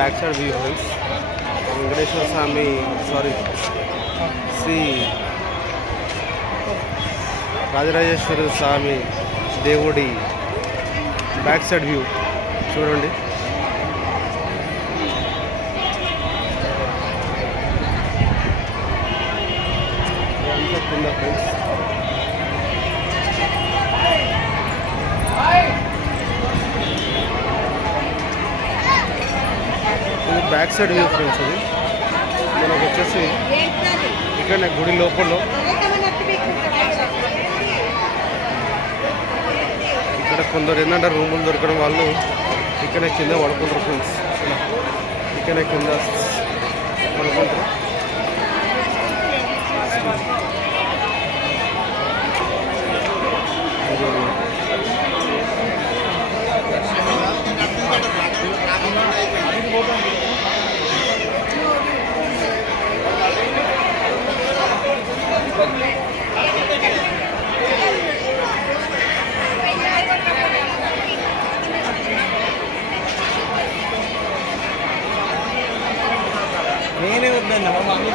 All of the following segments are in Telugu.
Back side view friends. Venkateswara Swami Sri Rajarajeswara Swami దేవుడి బ్యాక్ సైడ్ వ్యూ చూడండి. ఫ్రెండ్స్ ఇది బ్యాక్ సైడ్ వ్యూ ఫ్రెండ్స్. ఇది మనకు వచ్చేసి ఇక్కడ గుడి లోపల ఇక్కడ కొందరు ఏంటంటే రూములు దొరకడం వాళ్ళు ఇక్కడ కింద పడుకుంటారు ఫ్రెండ్స్. ఇక్కడ కింద పడుకుంటారు. నేనే వద్దన్నా మా మమ్మీ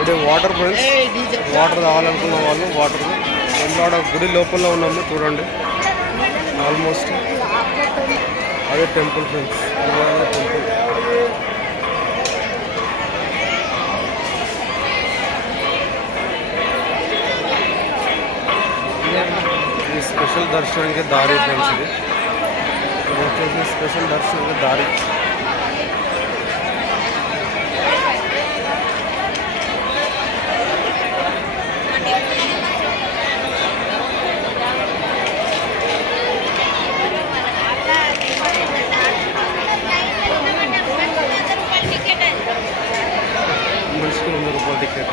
ఇది వాటర్ ఫ్రెండ్స్. వాటర్ తాగాలనుకున్న వాళ్ళు వాటర్ ఎంబ్లాడ గుడి లోపల ఉన్నాము చూడండి. ఆల్మోస్ట్ అదే టెంపుల్ ఫ్రెండ్స్. టెంపుల్ ఇది స్పెషల్ దర్శనానికి దారి ఫ్రెండ్స్. ఇది వచ్చేసి స్పెషల్ దర్శనానికి దారి. మనిషికి 100 రూపాయల టికెట్.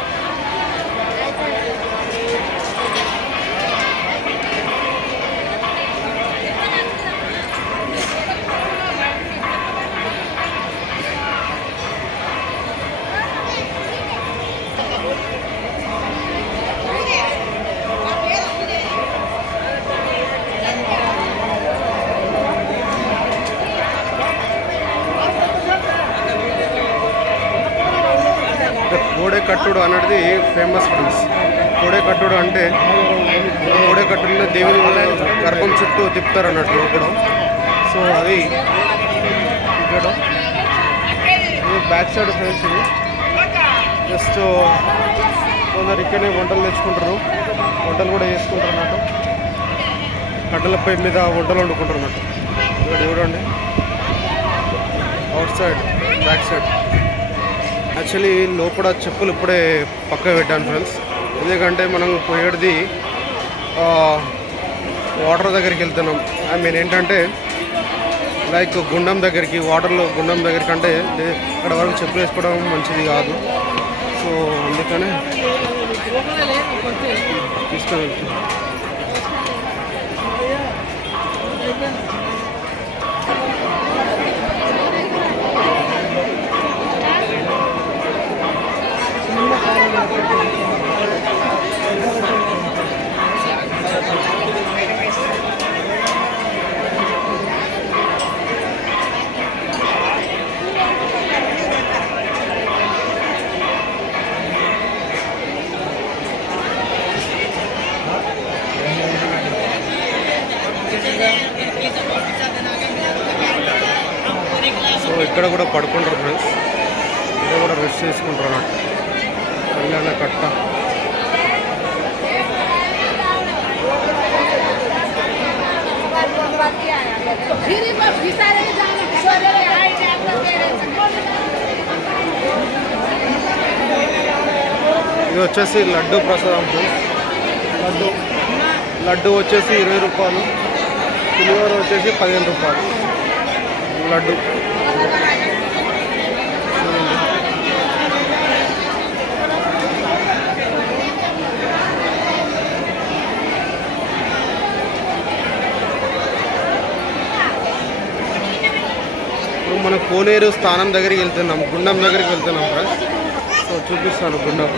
కోడెకట్టుడు అనేది ఫేమస్ ఫ్రెండ్స్. కోడెకట్టుడు అంటే కోడెకట్టులో దేవుని గర్భం చుట్టూ తిప్పుతారు అన్నట్టు కూడా. సో అది ఇక్కడ ఇది బ్యాక్ సైడ్ ఫ్రెండ్స్. ఇది జస్ట్ కొందరు ఇక్కడనే వంటలు తెచ్చుకుంటారు, వంటలు కూడా చేసుకుంటారు అన్నట్టు. కట్టెలపై మీద వంటలు వండుకుంటారు అన్నట్టు. ఇక్కడ చూడండి out side back side. Actually లోపల చెప్పులు ఇప్పుడే పక్క పెట్టాను ఫ్రెండ్స్. ఎందుకంటే మనం పోయేది వాటర్ దగ్గరికి వెళ్తున్నాం. ఐ మీన్ ఏంటంటే లైక్ గుండం దగ్గరికి, వాటర్లో గుండం దగ్గరికి అంటే అక్కడ వరకు చెప్పులు వేసుకోవడం మంచిది కాదు. సో అందుకనే తీసుకొని సో ఇక్కడ కూడా పడుకుంటారు ఫ్రెండ్స్. ఇక్కడ కూడా రెస్ట్ చేసుకుంటారు అన్నట్టు. కళ్యాణ కట్ట ఇది వచ్చేసి లడ్డు ప్రసాదం ఫ్రెండ్స్. లడ్డు వచ్చేసి 20 రూపాయలు, పులిహోర వచ్చేసి 15 రూపాయలు లడ్డు. ఇప్పుడు మనం కోనేరు స్థానం దగ్గరికి వెళ్తున్నాం, గుండం దగ్గరికి వెళ్తున్నాం ఫ్రెండ్స్. సో చూపిస్తాను గుండం.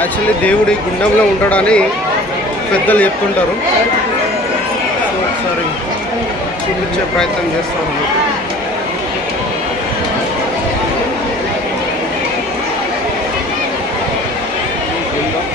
యాక్చువల్లీ దేవుడు ఈ గుండంలో ఉంటాడని పెద్దలు చెప్తుంటారు. సో ఒకసారి చూపించే ప్రయత్నం చేస్తాను మీకు. ఈ గుండం